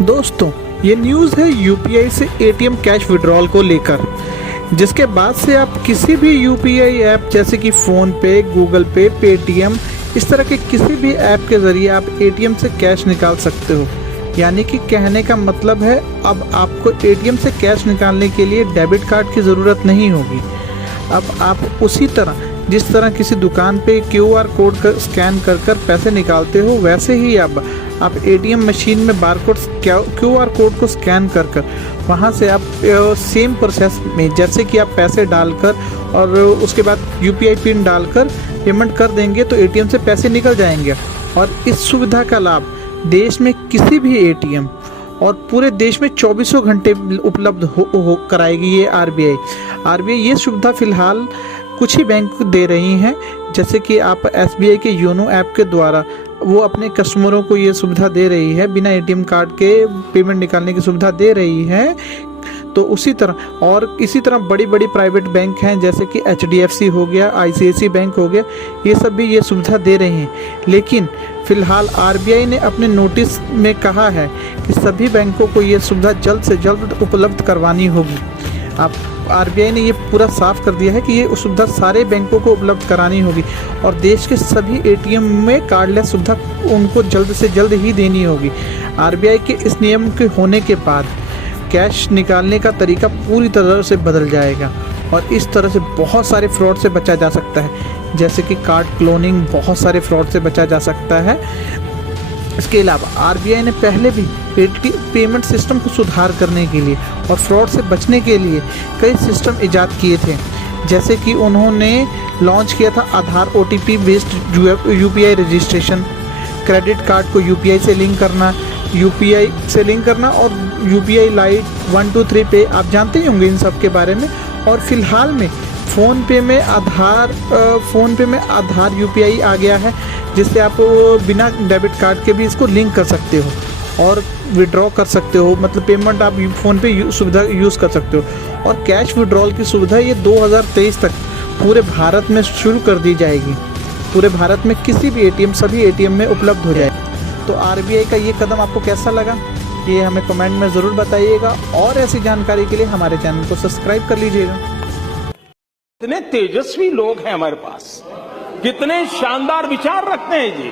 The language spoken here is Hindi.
दोस्तों, ये न्यूज़ है यूपीआई से एटीएम कैश विड्रॉल को लेकर, जिसके बाद से आप किसी भी यूपीआई ऐप जैसे कि फ़ोन पे, गूगल पे, पेटीएम, इस तरह के किसी भी ऐप के ज़रिए आप एटीएम से कैश निकाल सकते हो। यानी कि कहने का मतलब है अब आपको एटीएम से कैश निकालने के लिए डेबिट कार्ड की ज़रूरत नहीं होगी। अब आप उसी तरह जिस तरह किसी दुकान पे क्यूआर कोड स्कैन कर कर पैसे निकालते हो, वैसे ही अब आप एटीएम मशीन में बारकोड क्यूआर कोड को स्कैन कर कर वहाँ से आप सेम प्रोसेस में जैसे कि आप पैसे डालकर और उसके बाद यूपीआई पिन डालकर पेमेंट कर देंगे तो एटीएम से पैसे निकल जाएंगे। और इस सुविधा का लाभ देश में किसी भी एटीएम और पूरे देश में 24 घंटे उपलब्ध हो कराएगी ये आरबीआई। ये सुविधा फ़िलहाल कुछ ही बैंक दे रही हैं, जैसे कि आप एसबीआई के योनो ऐप के द्वारा वो अपने कस्टमरों को ये सुविधा दे रही है, बिना एटीएम कार्ड के पेमेंट निकालने की सुविधा दे रही है। तो उसी तरह और इसी तरह बड़ी बड़ी प्राइवेट बैंक हैं जैसे कि एचडीएफसी हो गया, आईसीआईसी बैंक हो गया, ये सब भी ये सुविधा दे रहे हैं। लेकिन फ़िलहाल आरबीआई ने अपने नोटिस में कहा है कि सभी बैंकों को ये सुविधा जल्द से जल्द उपलब्ध करवानी होगी। आप आरबीआई ने ये पूरा साफ कर दिया है कि ये सुविधा सारे बैंकों को उपलब्ध करानी होगी और देश के सभी एटीएम में कार्डलेस सुविधा उनको जल्द से जल्द ही देनी होगी। आरबीआई के इस नियम के होने के बाद कैश निकालने का तरीका पूरी तरह से बदल जाएगा और इस तरह से बहुत सारे फ्रॉड से बचा जा सकता है, जैसे कि कार्ड क्लोनिंग, बहुत सारे फ्रॉड से बचा जा सकता है। इसके अलावा आरबीआई ने पहले भी पेमेंट सिस्टम को सुधार करने के लिए और फ्रॉड से बचने के लिए कई सिस्टम इजाद किए थे, जैसे कि उन्होंने लॉन्च किया था Aadhaar OTP based UPI registration, credit card को यूपीआई से लिंक करना और यूपीआई लाइट 1 2 3 पे आप जानते ही होंगे इन सब के बारे में। और फिलहाल में फ़ोन पे में आधार यूपीआई आ गया है, जिससे आप बिना डेबिट कार्ड के भी इसको लिंक कर सकते हो और विड्रॉ कर सकते हो, मतलब पेमेंट आप फ़ोन पे सुविधा यूज़ कर सकते हो। और कैश विड्रॉल की सुविधा ये 2023 तक पूरे भारत में शुरू कर दी जाएगी। पूरे भारत में किसी भी एटीएम, सभी एटीएम में उपलब्ध हो जाए। तो आरबीआई का ये कदम आपको कैसा लगा, ये हमें कमेंट में ज़रूर बताइएगा और ऐसी जानकारी के लिए हमारे चैनल को सब्सक्राइब कर लीजिएगा। कितने तेजस्वी लोग हैं हमारे पास, कितने शानदार विचार रखते हैं जी।